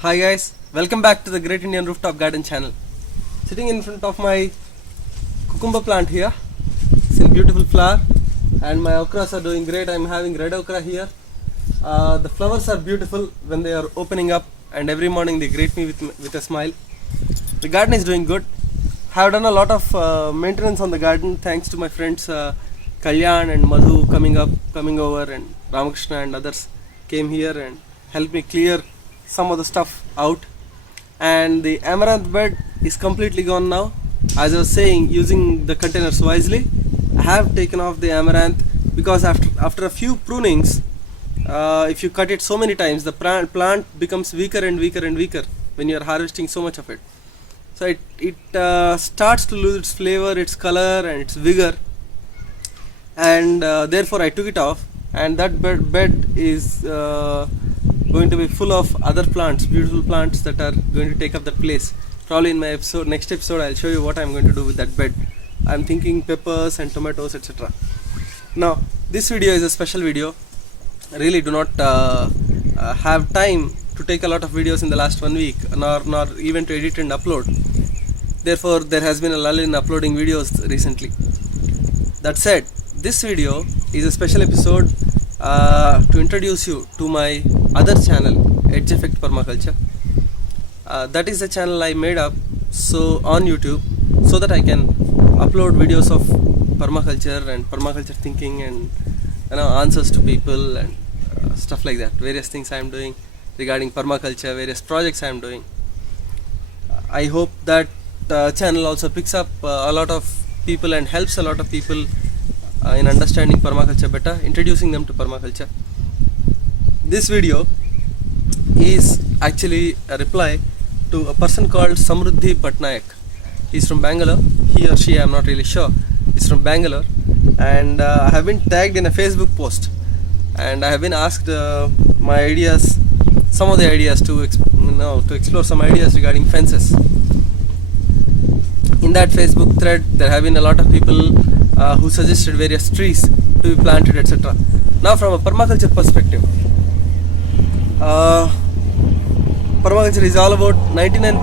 Hi guys, welcome back to the Great Indian Rooftop Garden channel. Sitting in front of my cucumber plant here. It's in beautiful flower and my okras are doing great. I'm having red okra here. The flowers are beautiful when they are opening up and every morning they greet me with a smile. The garden is doing good. I have done a lot of maintenance on the garden thanks to my friends Kalyan and Madhu coming over, and Ramakrishna and others came here and helped me clear some of the stuff out. And the amaranth bed is completely gone now. As I was saying, using the containers wisely, I have taken off the amaranth because after a few prunings, if you cut it so many times, the plant becomes weaker and weaker and weaker when you are harvesting so much of it. So it starts to lose its flavor, its color and its vigor, and therefore I took it off, and that bed is going to be full of other plants, beautiful plants that are going to take up that place. Probably in my next episode I'll show you what I'm going to do with that bed. I'm thinking peppers and tomatoes, etc. Now this video is a special video. I really do not have time to take a lot of videos in the last 1 week, nor even to edit and upload. Therefore there has been a lull in uploading videos recently. That said, this video is a special episode to introduce you to my other channel, EDJeffect Permaculture. That is the channel I made up on YouTube so that I can upload videos of permaculture and permaculture thinking and answers to people and stuff like that. Various things I am doing regarding permaculture, various projects I am doing. I hope that channel also picks up a lot of people and helps a lot of people in understanding permaculture better, introducing them to permaculture. This video is actually a reply to a person called Samruddhi Bhatnayak. He's from Bangalore. He or she, I'm not really sure. He's from Bangalore, and I have been tagged in a Facebook post, and I have been asked my ideas, some of the ideas to explore some ideas regarding fences. In that Facebook thread, there have been a lot of people who suggested various trees to be planted, etc. Now, from a permaculture perspective, permaculture is all about 99%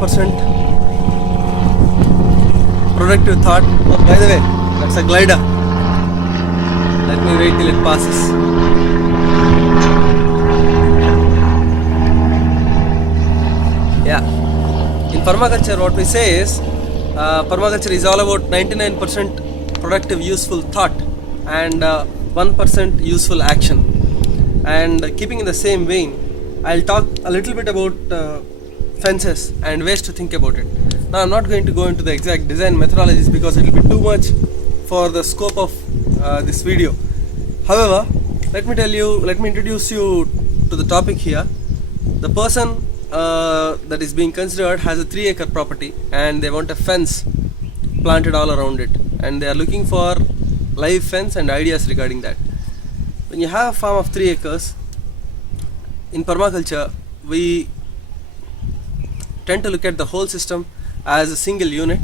productive thought. Oh, by the way, that's a glider. Let me wait till it passes. Yeah. In permaculture, what we say is permaculture is all about 99% productive useful thought and 1% useful action. And keeping in the same vein, I'll talk a little bit about fences and ways to think about it. Now I'm not going to go into the exact design methodologies because it will be too much for the scope of this video. However, let me introduce you to the topic here. The person that is being considered has a 3-acre property and they want a fence planted all around it, and they are looking for live fence and ideas regarding that. When you have a farm of 3 acres, in permaculture we tend to look at the whole system as a single unit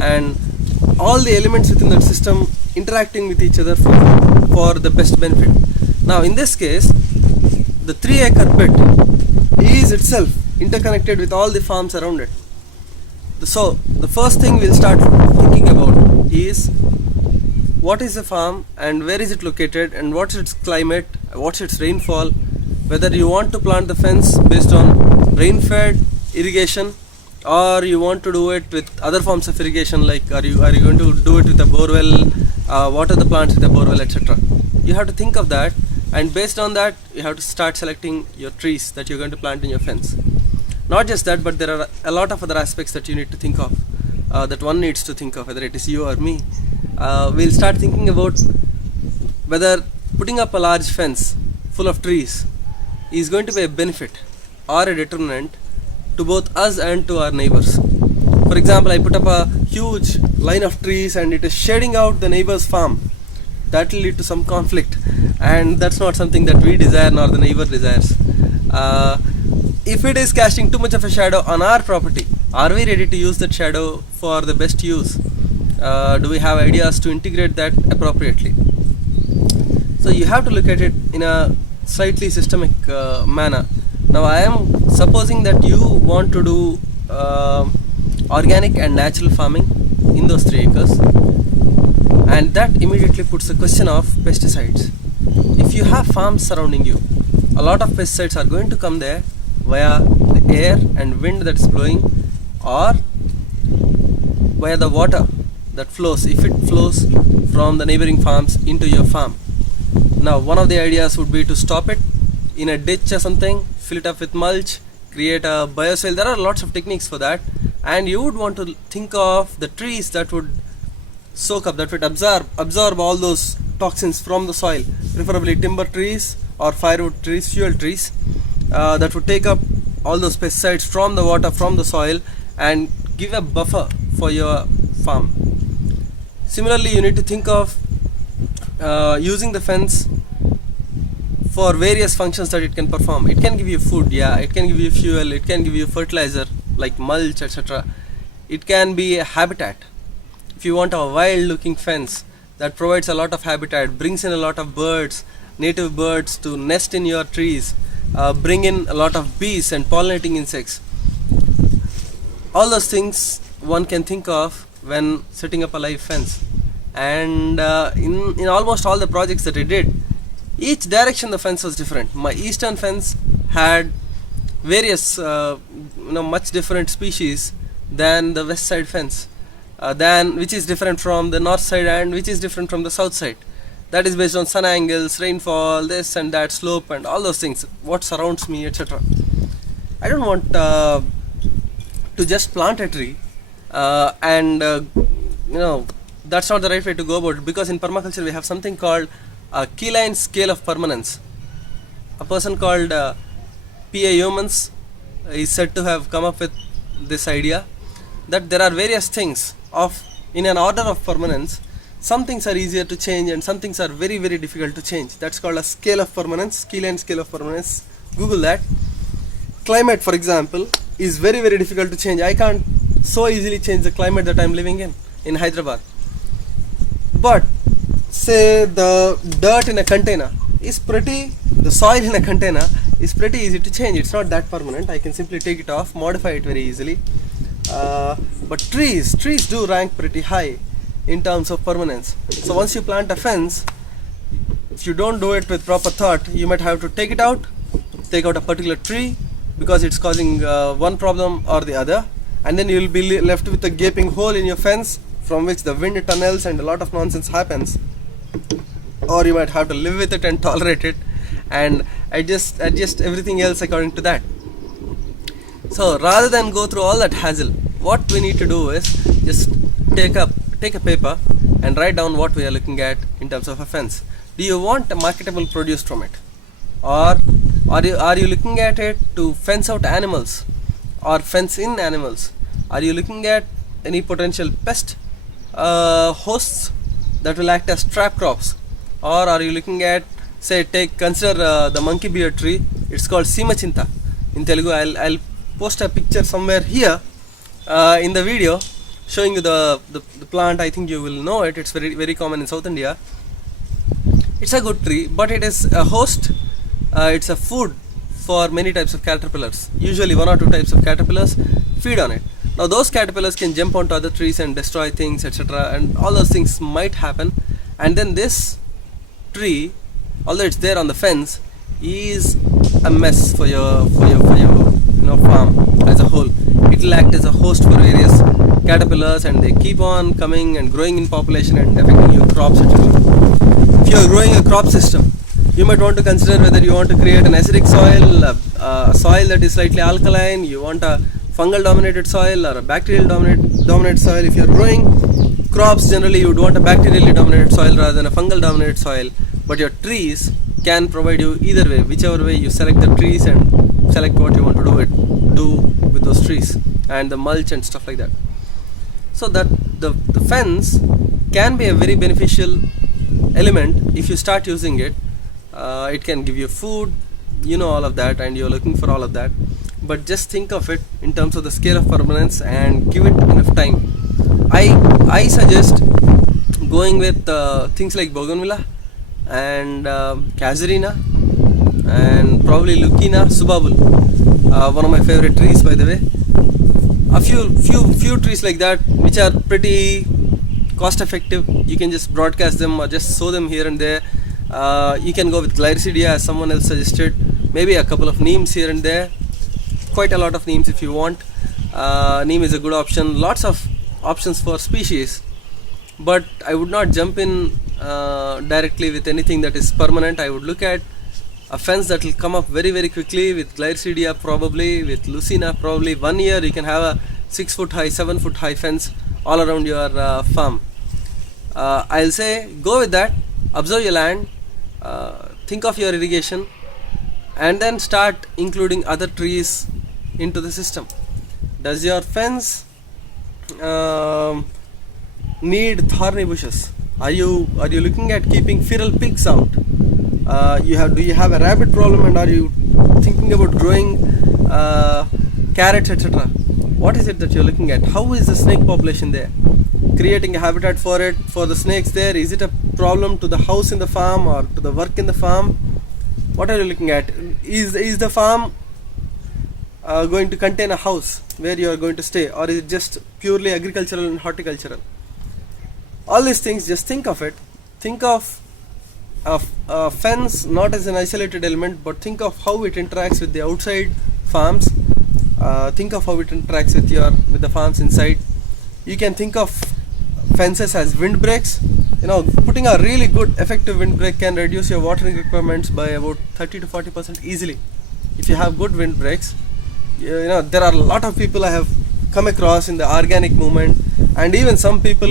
and all the elements within that system interacting with each other for the best benefit. Now in this case, the 3-acre pit is itself interconnected with all the farms around it. So the first thing we'll start thinking about is what is the farm and where is it located and what's its climate, what's its rainfall, whether you want to plant the fence based on rain-fed irrigation or you want to do it with other forms of irrigation, like are you going to do it with a borewell, water the plants with a borewell, etc. You have to think of that, and based on that you have to start selecting your trees that you're going to plant in your fence. Not just that, but there are a lot of other aspects that you need to think of, that one needs to think of, whether it is you or me. We'll start thinking about whether putting up a large fence full of trees is going to be a benefit or a determinant to both us and to our neighbors. For example, I put up a huge line of trees and it is shading out the neighbor's farm. That will lead to some conflict, and that's not something that we desire nor the neighbor desires. If it is casting too much of a shadow on our property, are we ready to use that shadow for the best use? Do we have ideas to integrate that appropriately? So you have to look at it in a slightly systemic manner Now I am supposing that you want to do organic and natural farming in those 3 acres, and that immediately puts the question of pesticides. If you have farms surrounding you, a lot of pesticides are going to come there via the air and wind that is blowing, or via the water that flows, if it flows from the neighboring farms into your farm. Now one of the ideas would be to stop it in a ditch or something, fill it up with mulch, create a bioswale. There are lots of techniques for that, and you would want to think of the trees that would soak up, that would absorb all those toxins from the soil, preferably timber trees or firewood trees, fuel trees, that would take up all those pesticides from the water, from the soil, and give a buffer for your farm. Similarly, you need to think of using the fence for various functions that it can perform. It can give you food, yeah, it can give you fuel, it can give you fertilizer like mulch, etc. It can be a habitat. If you want a wild looking fence that provides a lot of habitat, brings in a lot of birds, native birds to nest in your trees, bring in a lot of bees and pollinating insects, all those things one can think of when setting up a live fence. And in almost all the projects that I did, each direction the fence was different. My eastern fence had various much different species than the west side fence, which is different from the north side, and which is different from the south side. That is based on sun angles, rainfall, this and that, slope, and all those things, what surrounds me, etc. I don't want to just plant a tree and that's not the right way to go about it, because in permaculture we have something called a keyline scale of permanence. A person called P.A. Yeomans is said to have come up with this idea that there are various things in an order of permanence. Some things are easier to change and some things are very, very difficult to change. That's called a scale of permanence, keyline scale of permanence. Google that. Climate, for example, is very, very difficult to change. I can't so easily change the climate that I'm living in Hyderabad. But say the dirt in a container is the soil in a container is pretty easy to change. It's not that permanent. I can simply take it off, modify it very easily. But trees do rank pretty high in terms of permanence. So once you plant a fence, if you don't do it with proper thought, you might have to take it out, take out a particular tree because it's causing one problem or the other, and then you'll be left with a gaping hole in your fence from which the wind tunnels and a lot of nonsense happens. Or you might have to live with it and tolerate it and adjust everything else according to that. So rather than go through all that hassle, what we need to do is just take a paper and write down what we are looking at in terms of a fence. Do you want a marketable produce from it, or are you looking at it to fence out animals or fence in animals? Are you looking at any potential pest hosts that will act as trap crops, or are you looking at, consider the monkey beard tree. It's called Simachinta in Telugu. I'll post a picture somewhere here in the video showing you the plant. I think you will know it. It's very, very common in South India. It's a good tree, but it is a host. It's a food for many types of caterpillars. Usually 1 or 2 types of caterpillars feed on it. Now those caterpillars can jump onto other trees and destroy things, etc. And all those things might happen. And then this tree, although it's there on the fence, is a mess for your farm as a whole. It will act as a host for various caterpillars, and they keep on coming and growing in population and affecting your crops, etc. If you are growing a crop system, you might want to consider whether you want to create an acidic soil, a soil that is slightly alkaline, you want a fungal dominated soil or a bacterial dominated soil. If you are growing crops, generally you would want a bacterially dominated soil rather than a fungal dominated soil. But your trees can provide you either way, whichever way you select the trees and select what you want to do with those trees and the mulch and stuff like that. So that the fence can be a very beneficial element if you start using it. It can give you food, all of that, and you're looking for all of that. But just think of it in terms of the scale of permanence and give it enough time. I suggest going with things like bougainvillea and casuarina and probably lucina subabul. one of my favorite trees, by the way. A few trees like that which are pretty cost effective. You can just broadcast them or just sow them here and there. You can go with Glycidia as someone else suggested. Maybe a couple of neems here and there. Quite a lot of neems if you want. Neem is a good option. Lots of options for species, but I would not jump in directly with anything that is permanent. I would look at a fence that will come up very quickly with Glycidia, probably with Lucina. Probably 1 year you can have a 6 foot high, 7 foot high fence all around your farm. I'll say go with that. Observe your land, think of your irrigation, and then start including other trees into the system. Does your fence need thorny bushes? Are you looking at keeping feral pigs out? Do you have a rabbit problem, and are you thinking about growing carrots, etc.? What is it that you're looking at? How is the snake population there? Creating a habitat for it, for the snakes there. Is it a problem to the house in the farm or to the work in the farm? What are you looking at? Is the farm going to contain a house where you are going to stay, or is it just purely agricultural and horticultural? All these things, just think of it. Think of a fence not as an isolated element, but think of how it interacts with the outside farms. Think of how it interacts with the farms inside. You can think of fences as windbreaks. Putting a really good effective windbreak can reduce your watering requirements by about 30 to 40% easily if you have good windbreaks. There are a lot of people I have come across in the organic movement, and even some people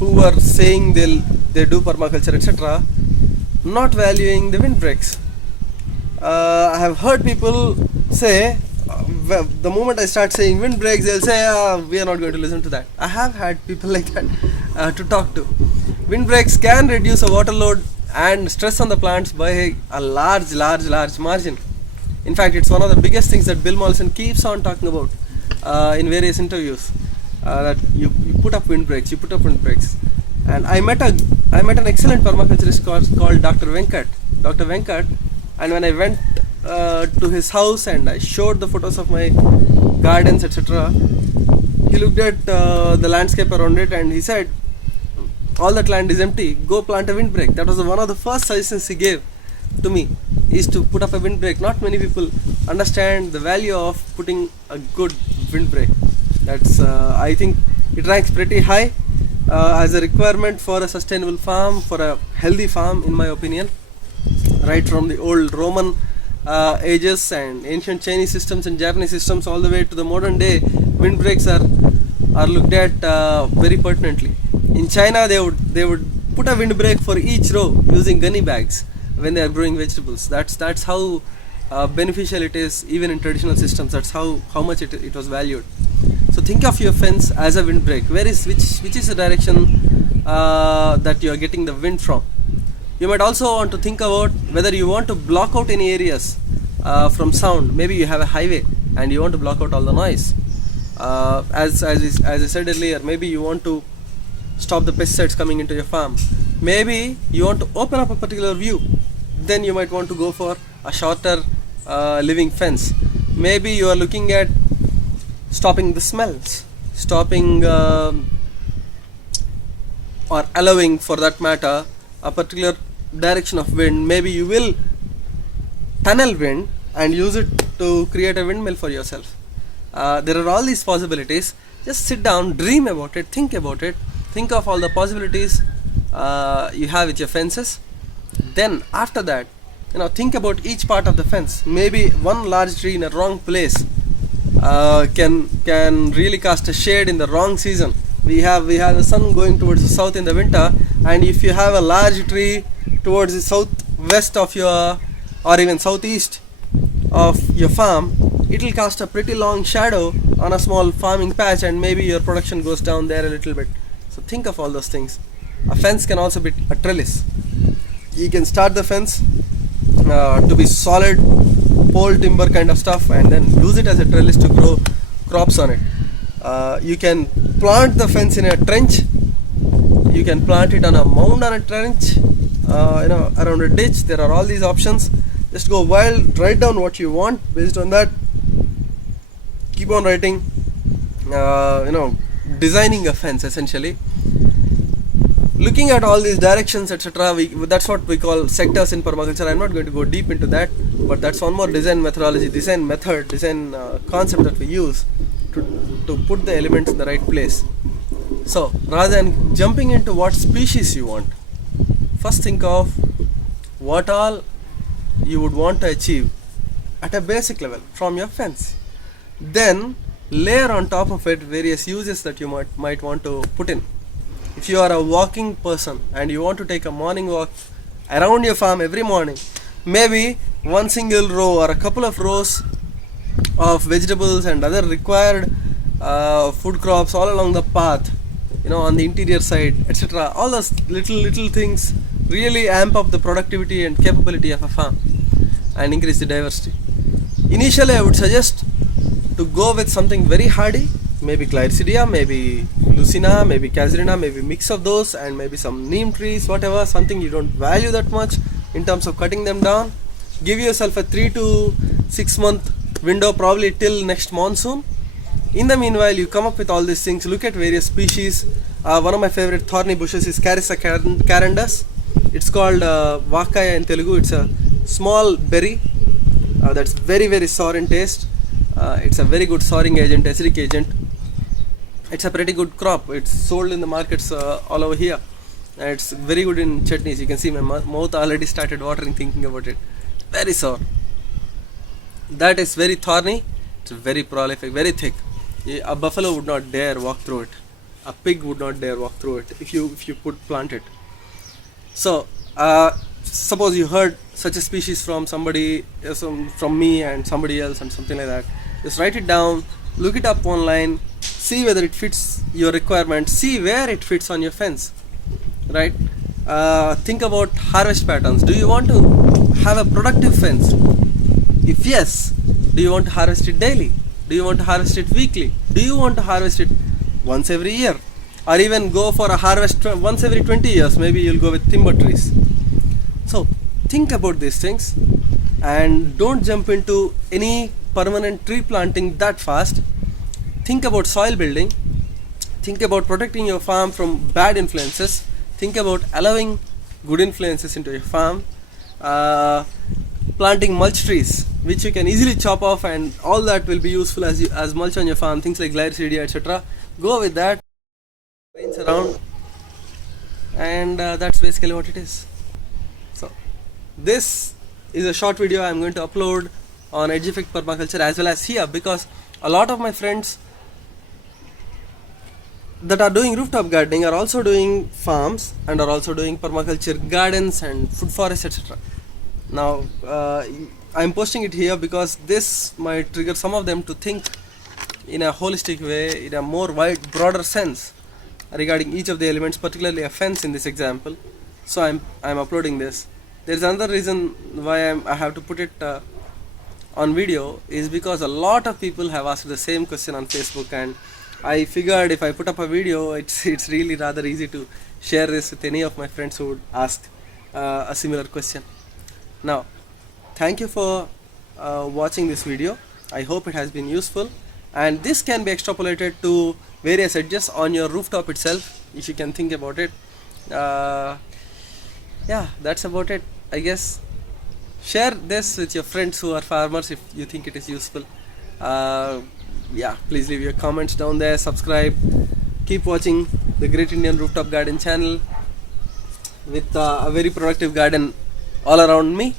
who are saying they do permaculture, etc., not valuing the windbreaks. I have heard people say, the moment I start saying windbreaks, they'll say, we are not going to listen to that. I have had people like that to talk to. Windbreaks can reduce a water load and stress on the plants by a large margin. In fact, it's one of the biggest things that Bill Mollison keeps on talking about in various interviews, that you put up windbreaks. And I met an excellent permaculturist called Dr. Venkat, and when I went to his house and I showed the photos of my gardens, etc., he looked at the landscape around it and he said, all that land is empty, go plant a windbreak. That was one of the first suggestions he gave to me, is to put up a windbreak. Not many people understand the value of putting a good windbreak. That's I think it ranks pretty high as a requirement for a sustainable farm, for a healthy farm, in my opinion. Right from the old Roman ages and ancient Chinese systems and Japanese systems all the way to the modern day, windbreaks are looked at very pertinently. In China, they would put a windbreak for each row using gunny bags when they are growing vegetables. That's how beneficial it is, even in traditional systems. That's how much it was valued. So think of your fence as a windbreak. Which is the direction that you are getting the wind from? You might also want to think about whether you want to block out any areas from sound. Maybe you have a highway and you want to block out all the noise. As I said earlier, maybe you want to stop the pesticides coming into your farm. Maybe you want to open up a particular view. Then you might want to go for a shorter living fence. Maybe you are looking at stopping the smells, stopping or allowing, for that matter, a particular direction of wind. Maybe you will tunnel wind and use it to create a windmill for yourself. There are all these possibilities. Just sit down, dream about it, think about it, think of all the possibilities you have with your fences. Then after that, think about each part of the fence. Maybe one large tree in a wrong place can really cast a shade in the wrong season. We have the sun going towards the south in the winter, and if you have a large tree towards the southwest of your, or even southeast of your farm, it will cast a pretty long shadow on a small farming patch, and maybe your production goes down there a little bit. So think of all those things. A fence can also be a trellis. You can start the fence to be solid pole timber kind of stuff, and then use it as a trellis to grow crops on it. You can plant the fence in a trench. You can plant it on a mound on a trench, around a ditch. There are all these options. Just go wild, write down what you want. Based on that, keep on writing, designing a fence essentially. Looking at all these directions, etc. That's what we call sectors in permaculture. I'm not going to go deep into that, but that's one more design methodology, design method, design concept that we use to put the elements in the right place. So rather than jumping into what species you want, first think of what all you would want to achieve at a basic level from your fence. Then layer on top of it various uses that you might want to put in. If you are a walking person and you want to take a morning walk around your farm every morning, maybe one single row or a couple of rows of vegetables and other required food crops all along the path, on the interior side, etc. All those little things really amp up the productivity and capability of a farm and increase the diversity. Initially, I would suggest to go with something very hardy, maybe Clyridia, maybe Lucina, maybe Casuarina, maybe mix of those, and maybe some neem trees, whatever, something you don't value that much in terms of cutting them down. Give yourself a 3 to 6 month window, probably till next monsoon. In the meanwhile, you come up with all these things, look at various species. One of my favorite thorny bushes is Carissa carandus. It's called Vakaya in Telugu. It's a small berry that's very, very sour in taste. It's a very good souring agent, acidic agent. It's a pretty good crop. It's sold in the markets all over here. It's very good in chutneys. You can see my mouth already started watering thinking about it. Very sour. That is very thorny. It's very prolific, very thick. A buffalo would not dare walk through it. A pig would not dare walk through it if you plant it. So suppose you heard such a species from somebody, from me and somebody else and something like that. Just write it down, look it up online, see whether it fits your requirement, see where it fits on your fence, right? Think about harvest patterns. Do you want to have a productive fence? If yes, do you want to harvest it daily? Do you want to harvest it weekly? Do you want to harvest it once every year? Or even go for a harvest once every 20 years? Maybe you'll go with timber trees. So think about these things and don't jump into any permanent tree planting that fast. Think about soil building. Think about protecting your farm from bad influences. Think about allowing good influences into your farm. Planting mulch trees, which you can easily chop off, and all that will be useful as mulch on your farm. Things like Clyridia, etc. Go with that. Rains around, and that's basically what it is. So this is a short video I'm going to upload on EDJeffect Permaculture as well as here, because a lot of my friends that are doing rooftop gardening are also doing farms and are also doing permaculture gardens and food forests, etc. Now I'm posting it here because this might trigger some of them to think in a holistic way, in a more broader sense regarding each of the elements, particularly a fence in this example. So I'm uploading this. There's another reason why I have to put it on video, is because a lot of people have asked the same question on Facebook, and I figured if I put up a video, it's really rather easy to share this with any of my friends who would ask a similar question. Now, thank you for watching this video. I hope it has been useful, and this can be extrapolated to various edges on your rooftop itself, if you can think about it. Yeah, that's about it, I guess. Share this with your friends who are farmers if you think it is useful. Yeah, please leave your comments down there, subscribe, keep watching the Great Indian Rooftop Garden channel with a very productive garden all around me.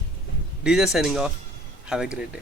DJ signing off. Have a great day.